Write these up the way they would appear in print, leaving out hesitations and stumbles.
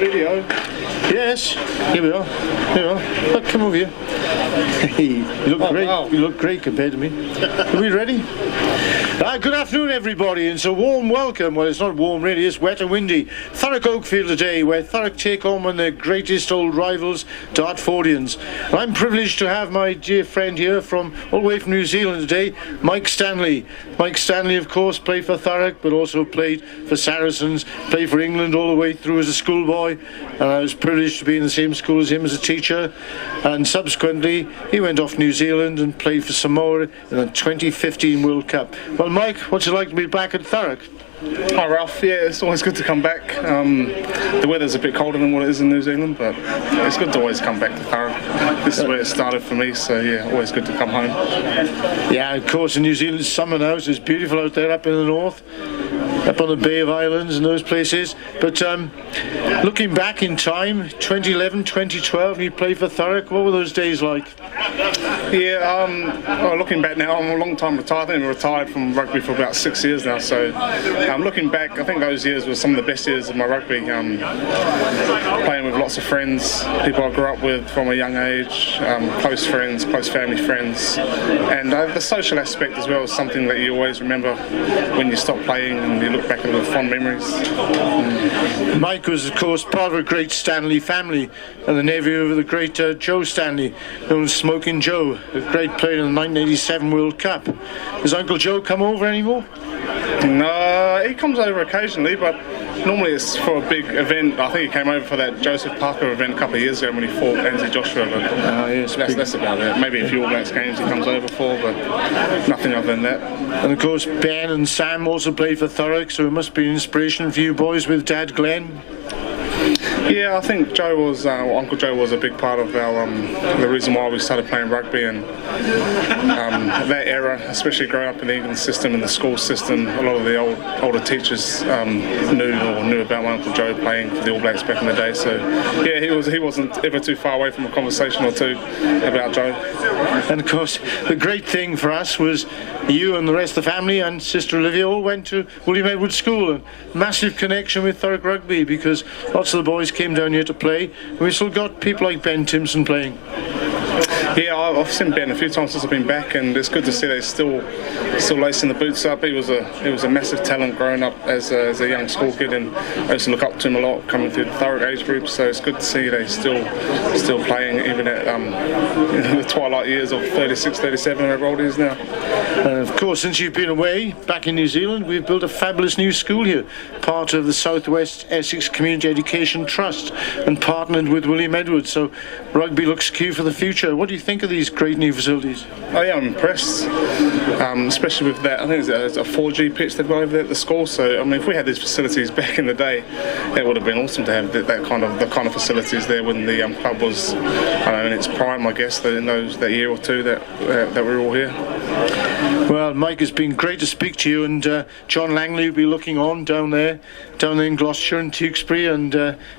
video. Yes, here we are. Look, come over here. You look great. Wow. You look great compared to me. Are we ready? Good afternoon, everybody. It's a warm welcome. Well, it's not warm, really. It's wet and windy. Thurrock Oakfield today, where Thurrock take on one of their greatest old rivals, Dartfordians. And I'm privileged to have my dear friend here from all the way from New Zealand today, Mike Stanley. Mike Stanley, of course, played for Thurrock, but also played for Saracens, played for England all the way through as a schoolboy. And I was privileged to be in the same school as him as a teacher. And subsequently, he went off to New Zealand and played for Samoa in the 2015 World Cup. Well, Mike, what's it like to be back at Thurrock? Hi Ralph, yeah, it's always good to come back. The weather's a bit colder than what it is in New Zealand, but it's good to always come back to Thurrock. This is where it started for me, so yeah, always good to come home. Yeah, of course, in New Zealand, summer now, so it's beautiful out there up in the north, up on the Bay of Islands and those places. But looking back in time, 2011, 2012, and you played for Thurrock, what were those days like? Yeah, well, looking back now, I'm a long time retired. I think I retired from rugby for about 6 years now, so looking back, I think those years were some of the best years of my rugby. Playing with lots of friends, people I grew up with from a young age, close friends, close family friends, and the social aspect as well is something that you always remember when you stop playing and you look back at the fond memories. Mike was, of course, part of a great Stanley family, and the nephew of the great Joe Stanley, known as Smoking Joe, a great player in the 1987 World Cup. Does Uncle Joe come over anymore? No, he comes over occasionally, but normally it's for a big event. I think he came over for that Joseph Parker event a couple of years ago when he fought Anthony Joshua. But yes, that's about it. Maybe a few All Blacks games he comes over for, but nothing other than that. And of course, Ben and Sam also played for Thurrock, so it must be an inspiration for you boys with Dad Glenn. Yeah, I think Uncle Joe was a big part of the reason why we started playing rugby, and that era, especially growing up in the England system and the school system, a lot of the older teachers knew about my Uncle Joe playing for the All Blacks back in the day. So yeah, he wasn't ever too far away from a conversation or two about Joe. And of course, the great thing for us was you and the rest of the family and Sister Olivia all went to William Edward School, and massive connection with Thurrock Rugby because lots of the boys came down here to play, and we still got people like Ben Timpson playing. Yeah, I've seen Ben a few times since I've been back, and it's good to see they're still lacing the boots up. He was a massive talent growing up as a young school kid, and I used to look up to him a lot coming through the Thurrock age group. So it's good to see they're still playing even at the twilight years of 36, 37, whatever old he is now. Of course, since you've been away back in New Zealand, we've built a fabulous new school here, part of the Southwest Essex Community Education Trust, and partnered with William Edward. So rugby looks cute for the future. What do you think of these great new facilities? Oh yeah, I'm impressed, especially with that. I think it's a 4G pitch they've got over there at the school. So I mean, if we had these facilities back in the day, it would have been awesome to have the kind of facilities there when the club was in its prime, I guess, in that year or two that we were all here. Well, Mike, it's been great to speak to you, and John Langley will be looking on down there in Gloucestershire and Tewkesbury, and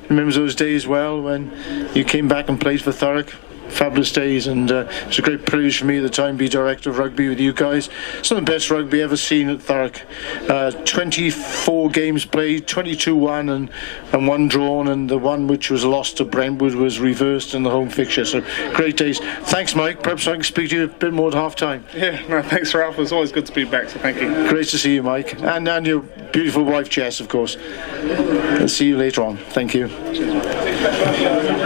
remembers those days well when you came back and played for Thurrock. Fabulous days, and it's a great privilege for me at the time to be director of rugby with you guys. Some of the best rugby ever seen at Thurrock. 24 games played, 22 won and 1 drawn, and the one which was lost to Brentwood was reversed in the home fixture. So great days. Thanks, Mike. Perhaps I can speak to you a bit more at half time. Yeah, no, thanks, Ralph. It's always good to be back, so thank you. Great to see you, Mike, and your beautiful wife Jess, of course. I'll see you later on. Thank you. Cheers.